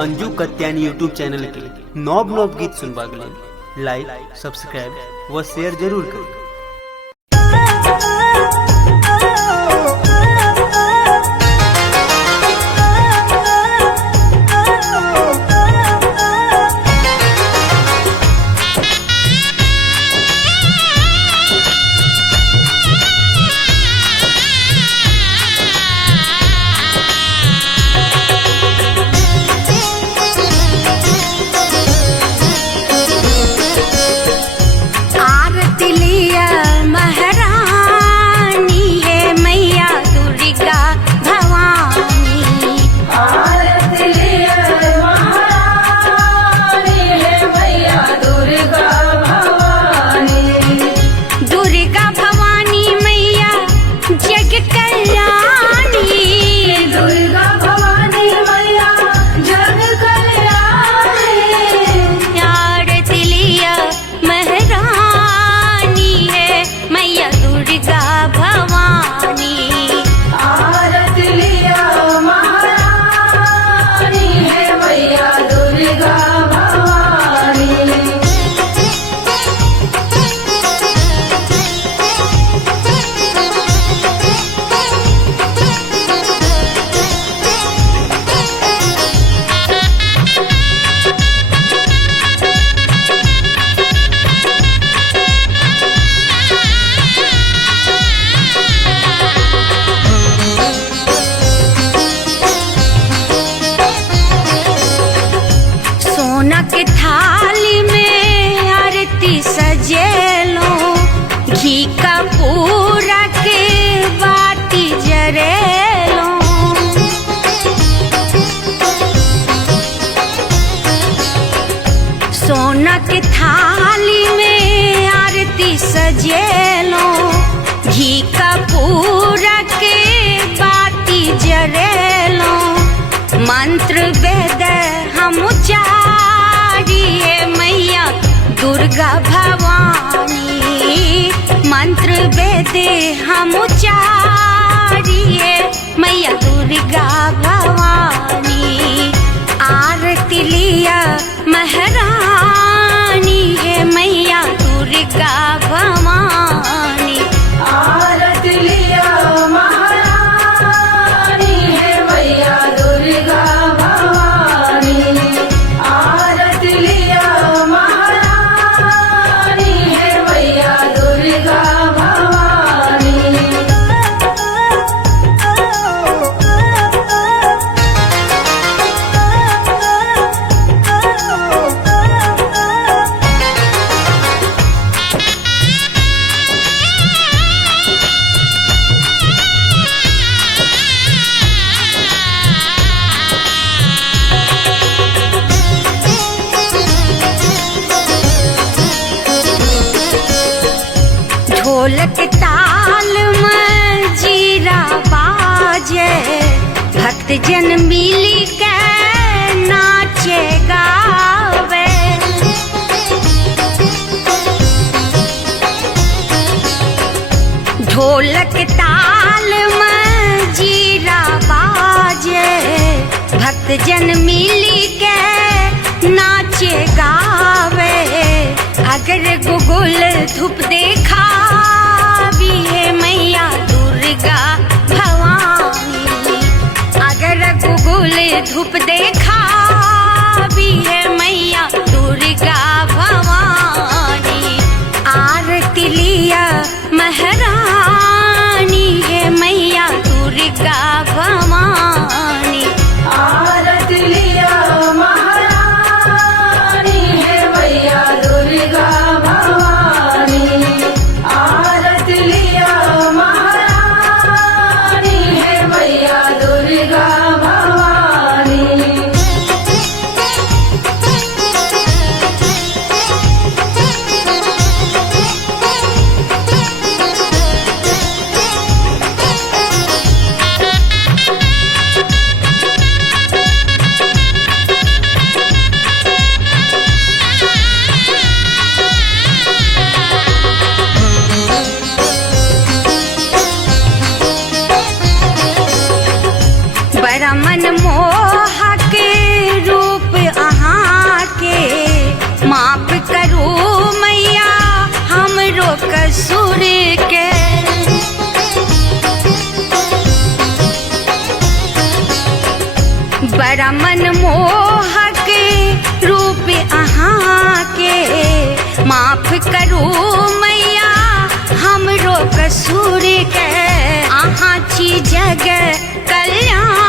Anju Katyani YouTube channel के नौब नौब गीत सुनबाक लेल लाइक, सब्सक्राइब व शेयर जरूर करू। के थाली में आरती सजेलो, घी का पूरा के बाती जरेलो। सोना के थाली में आरती सजेलो, घी का पूरा के बाती जरेलो। मंत्र वेद हम मैया दुर्गा भवानी, मंत्र वेदे हम उचारिए मैया दुर्गा भवानी। आरती लिया महारानी है मैया दुर्गा भवानी। आरती लिया महारानी है मैया दुर्गा भवानी। आरती लिया महारानी है मैया दुर्गा भवानी। ढोलक ताल में जीरा बाजे, भक्त जन मिली के नाचे गावे। ढोलक ताल में जीरा बाजे, भक्त जन मिली के नाचे गावे। अगर गुगुल धूप देखा भी है मैया दुर्गा भवानी। अगर गुगुल धूप देखा भी है मैया दुर्गा भवानी। आरती लिया महारानी है मैया दुर्गा भवानी। आरती लिया महारानी है मैया दुर्गा भवानी। आरती लिया महारानी है मैया दुर्गा भवानी। बड़ा मनमोहक रूप अहाँ के, माफ करू मैया हमरो कसूर के, अहाँ छी जग कल्याण